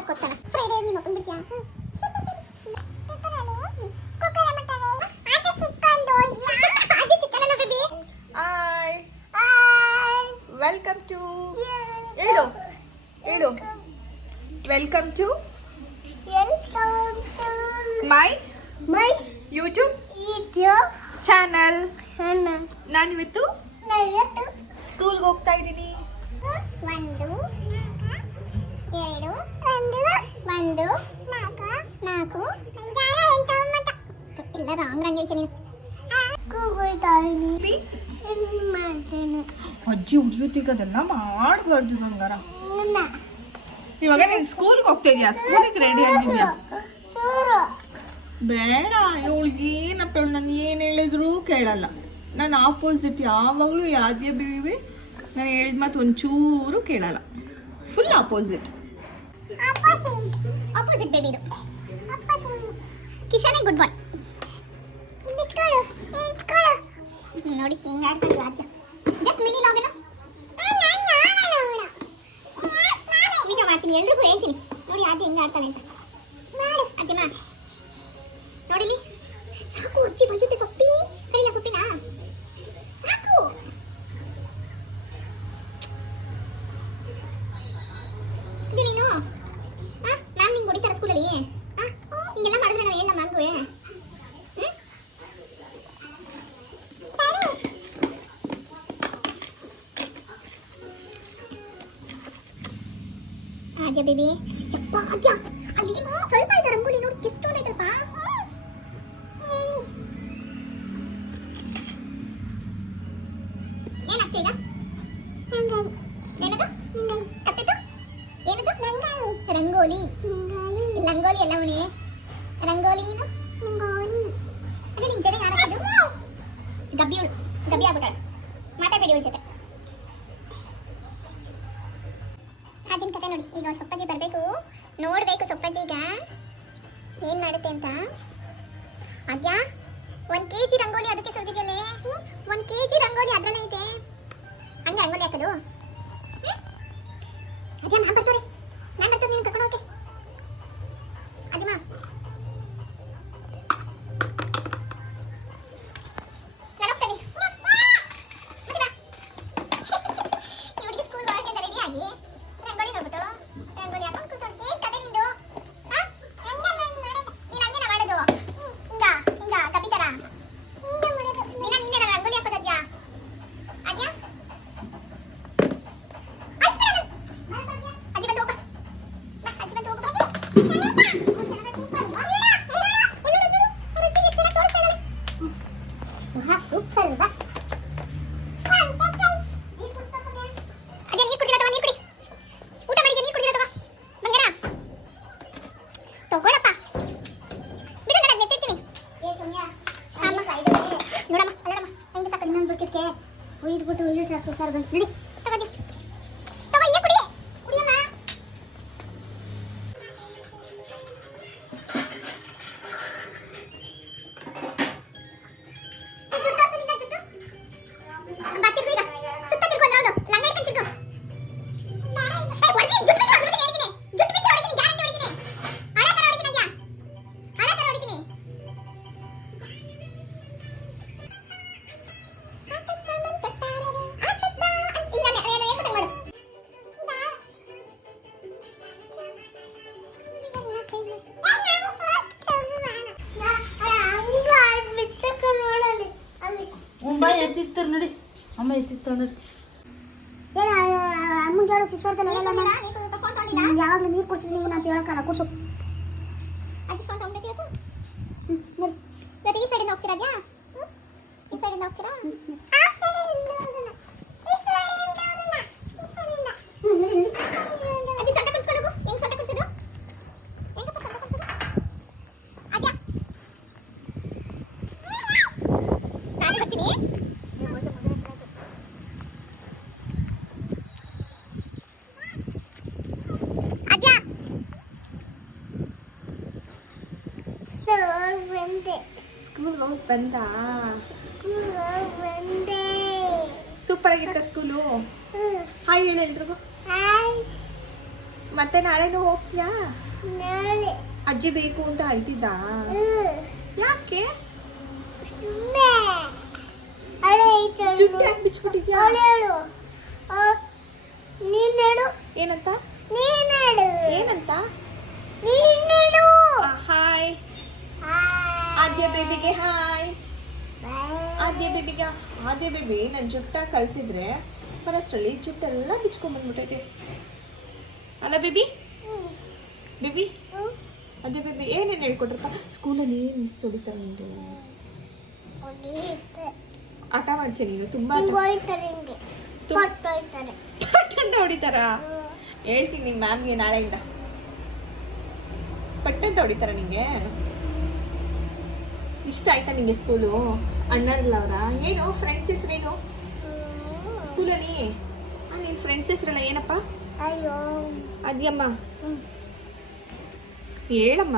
ಊಟಕ್ಕೆ ಕೊಡ್ತಾನೆ ಫ್ರೈಡೇ ನಿಮ್ಮ ಅಪ್ಪನ ಬಿಡ್ತೀಯಾ ಹಾಯ್ ವೆಲ್ಕಮ್ ಟು ಹೇಳು ಹೇಳು welcome to my YouTube channel ನಾನಿವತ್ತು ಸ್ಕೂಲ್ಗೆ ಹೋಗ್ತಾ ಇದ್ದೀನಿ ಒಂದು ಒಂದು ನಾಲ್ಕು. ಇಲ್ಲ ರಾಂಗ್ ರಾಂಗ್ ಹೇಳ್ತೀನಿ ಅಜ್ಜಿ ಉಳಿಯುತ್ತಿಗೆ ಅದೆಲ್ಲ ಮಾಡಬಾರ್ದು ನಂಗಾರ ನನ್ನ ಇವಾಗ ನೀನು ಸ್ಕೂಲ್ಗೆ ಹೋಗ್ತಾ ಇದೀಯಾ? ಸ್ಕೂಲಿಗೆ ರೆಡಿ ಆಗಿದ್ಯಾ ಸೂರು ಬೇಡ ಇವಳಿಗೆ ಏನಪ್ಪ ಇವಳು? ನಾನು ಏನು ಹೇಳಿದ್ರು ಕೇಳಲ್ಲ. ನಾನು ಆಪೋಸಿಟ್ ಯಾವಾಗಲೂ ಯಾವ್ದೇ ಬೀವಿ ನಾನು ಹೇಳಿದ ಮಾತು ಒಂಚೂರು ಕೇಳಲ್ಲ. Full opposite opposite opposite baby ಇದು ಕಿಶನೇ ಗುಡ್ ಬಾಯ್ ಇಟ್ಕೊಳ್ಳು ಇಟ್ಕೊಳ್ಳು ನೋಡಿ ಹಿಂಗೆ ಆಡ್ಕೊಂಡು ಆಡ್ತ ಜಸ್ಟ್ ಮಿನಿ ಲಾಗಿನ ಅಜ್ಜ ಬೇಬಿ. ಯಪ್ಪ ಅಜ್ಜ ಅಲ್ಲಿ ಸ್ವಲ್ಪ ಇದೆ ರಂಗೋಲಿ ನೋಡಿ ಎಷ್ಟು ಈಗ? ಏನದು? ಏನದು? ರಂಗೋಲಿ. ರಂಗೋಲಿ. ಅಲ್ಲ ಉಣಿ ರಂಗೋಲಿ ಏನು? ರಂಗೋಲಿ. ಅದೇ ನಿನ್ ಜೊತೆ ಯಾರು ಗಬ್ಬಿ ಗಬ್ಬಿ ಆಗ್ಬಿಟ್ಟಾಳೆ. ಅಜ್ಜ ಒಯ್ದ್ಬಿಟ್ಟು ಒಳ್ಳೆ ಹಾಕು ಸರ್ ನಡಿ ಯಾವಾಗಲೂ ನೀರು ಕೊಡ್ತೀನಿ ನೀವು ನಾನು ಹೇಳಕ್ಕಲ್ಲ ಕೊಟ್ಟು ಅಜ್ಜಿ ಫೋನ್ ತಗೊಂಡು ಇವತ್ತು? ಇವತ್ತು ಈ ಸೈಡಿಂದ ಹೋಗ್ತೀರಾ ಅದ್ಯಾ ಈ ಸೈಡಿಂದ ಹೋಗ್ತೀರಾ? ಅಜ್ಜಿ ಸೊಂಟ ಕುಂಚ್ಕೊಂಡು ಹೋಗು ಹೆಂಗ್ ಸೊಂಟ ಕುಂಚೋದು ಹೆಂಗಪ್ಪ ಸೊಂಟ ಕುಂಚೋದು ಅದ್ಯಾ ನಾನು ಬರ್ತೀನಿ ಅದ್ಯಾ ಬಂದೆ ಸ್ಕೂಲ್ ಹೋಗಿ ಬಂದ? ಸೂಪರ್ ಆಗಿತ್ತ ಸ್ಕೂಲು ಹಾಯ್ ಹೇಳಿ ಎಲ್ರಿಗೂ. ಹಾಯ್ ಮತ್ತೆ ನಾಳೆನೂ ಹೋಗ್ತೀಯಾ? ನಾಳೆ. ಅಜ್ಜಿ ಬೇಕು ಅಂತ ಅಳ್ತಿದ್ದ? ಯಾಕೆ? ಜುಟ್ಟು ಯಾಕೆ ಬಿಚ್ಚಿಬಿಟ್ಟಿದ್ಯಾ? ಏನಂತ? ಏನಂತ ನೀನ್ ಹೇಳು ಹಾಯ್ ಆದ್ಯ ಬೇಬಿಗೆ ಹಾಯ್. ಆದ್ಯ ಬೇಬಿಗೆ ಆದ್ಯ ಬೇಬಿ ನನ್ನ ಜುಟ್ಟ ಕಳಿಸಿದ್ರೆ ಫರಸ್ಟಲ್ಲಿ ಜುಟ್ಟೆಲ್ಲ ಬಿಚ್ಕೊಂಡ್ಬಂದ್ಬಿಟ್ಟೈತೆ ಅಲ್ಲ ಬೇಬಿ? ಬೇಬಿ? ಅದೇ ಬೇಬಿ ಏನೇನು ಹೇಳ್ಕೊಟ್ರಪ್ಪ ಸ್ಕೂಲಲ್ಲಿ ಏನು ಮಿಸ್ ಹೊಡಿತಾರೆ ನಿಂದು? ಆಟ ಮಾಡ್ತೀನಿ ನೀನು? ತುಂಬಾ ಪಟ್ ಅಂತ ಹೊಡಿತಾರ? ಹೇಳ್ತೀನಿ ನಿಮ್ಮ ಮ್ಯಾಮ್ಗೆ ನಾಳೆಯಿಂದ. ಪಟ್ ಅಂತ ಹೊಡಿತಾರ ನಿಂಗೆ? ಇಷ್ಟ ಆಯ್ತಾ ನಿಮಗೆ ಸ್ಕೂಲು ಅಣ್ಣರಲ್ಲ ಅವರ ಏನು ಫ್ರೆಂಡ್ಸ್ ಹೆಸರೇನು? ಸ್ಕೂಲಲ್ಲಿ ನಿನ್ನ ಫ್ರೆಂಡ್ಸ್ ಹೆಸರಲ್ಲ ಏನಪ್ಪ? ಅಯ್ಯೋ. ಅದ್ಯಮ್ಮ. ಹೇಳಮ್ಮ.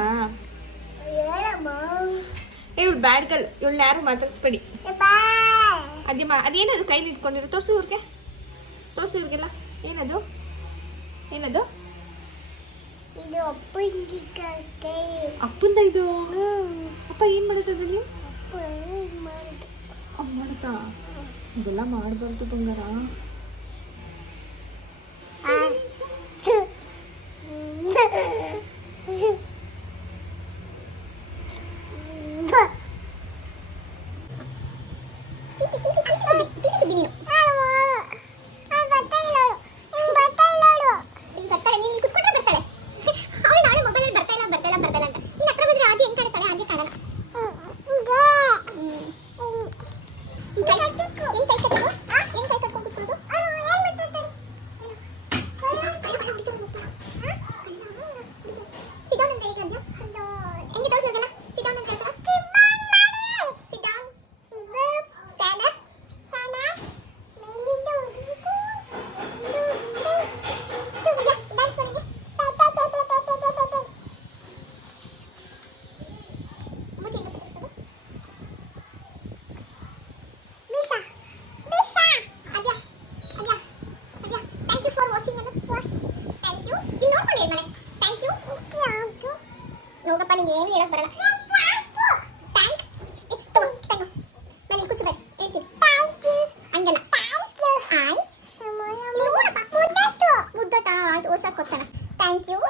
ಇವಳು ಬ್ಯಾಡ್ ಗಲ್ ಇವಳನ್ನ ಯಾರು ಮಾತಾಡಿಸ್ಬೇಡಿ. ಅದ್ಯಮ್ಮ ಅದೇನದು ಕೈಲಿ ಇಟ್ಕೊಂಡಿರೋ ತೋರ್ಸು ಇವ್ರಿಗೆ. ತೋರ್ಸು ಇವ್ರಿಗೆಲ್ಲ. ಏನದು? ಏನದು? ಇದು ಅಪ್ಪಂಗಿ ಕೈ ಅಪ್ಪಂದ ಇದು ಅಪ್ಪ ಏನು ಮಾಡುತ್ತದ ನೀವು ಅಪ್ಪ ಹಿಂಗ್ ಮಾಡಿದ ಅಪ್ಪ ಮಾಡುತ್ತಾ ಇದೆಲ್ಲ ಮಾಡಬಾರ್ದು ಬಂಗಾರ ಹೇಳಕ್ ಬರಲ್ಲ. ಥ್ಯಾಂಕ್ ಇದು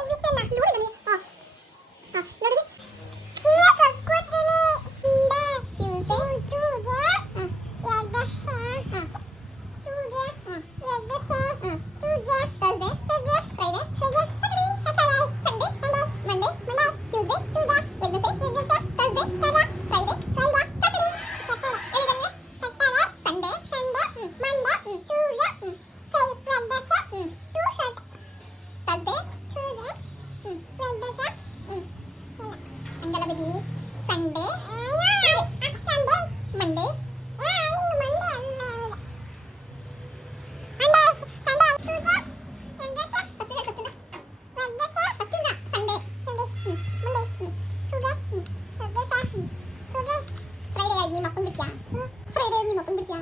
ಫ್ರೈಡೇ ಆಗಿ ನಿಮ್ಮ ಅಪ್ಪನ ಬಿಟ್ಯಾ ಫ್ರೈಡೇ ನಿಮ್ಮ ಅಪ್ಪನ ಬಿಟ್ಯಾ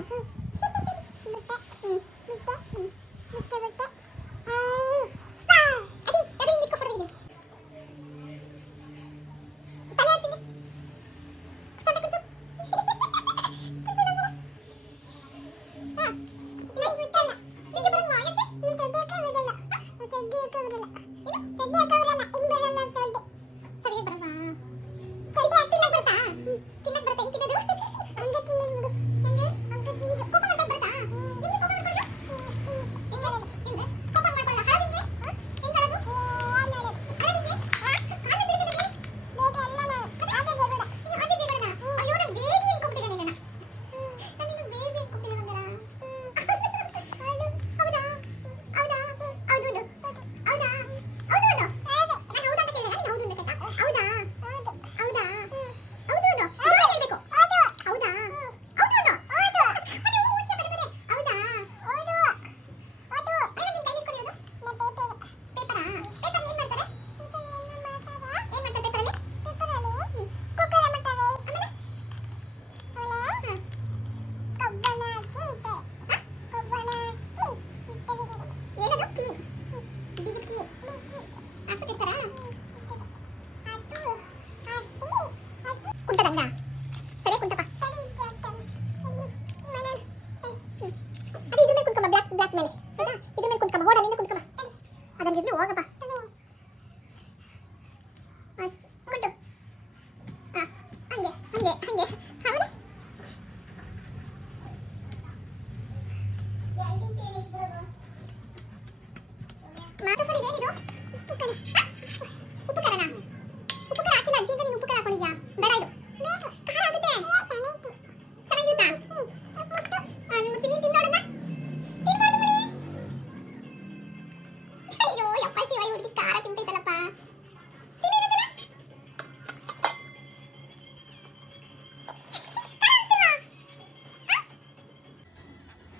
ಖಾರ ತಿಂತೈತಲ್ಲಪ್ಪ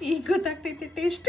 ಈಗ ಗೊತ್ತಾಗ್ತೈತೆ ಟೇಸ್ಟ್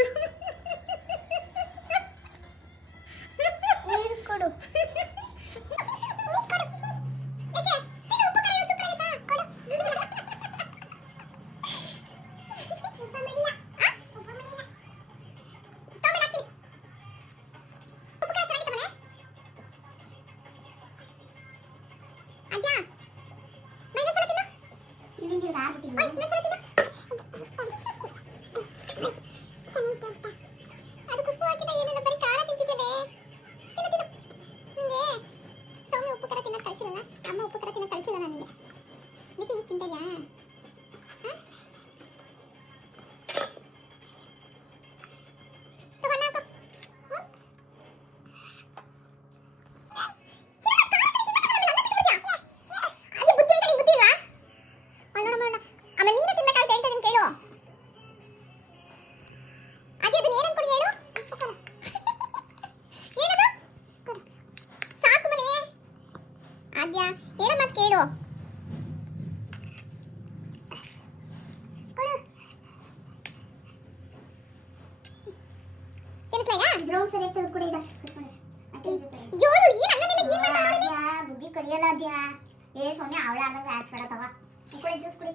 ಕೇಳು हे सोने आवळा आता ऍड करत हवा कुकडे ज्यूस कुठे?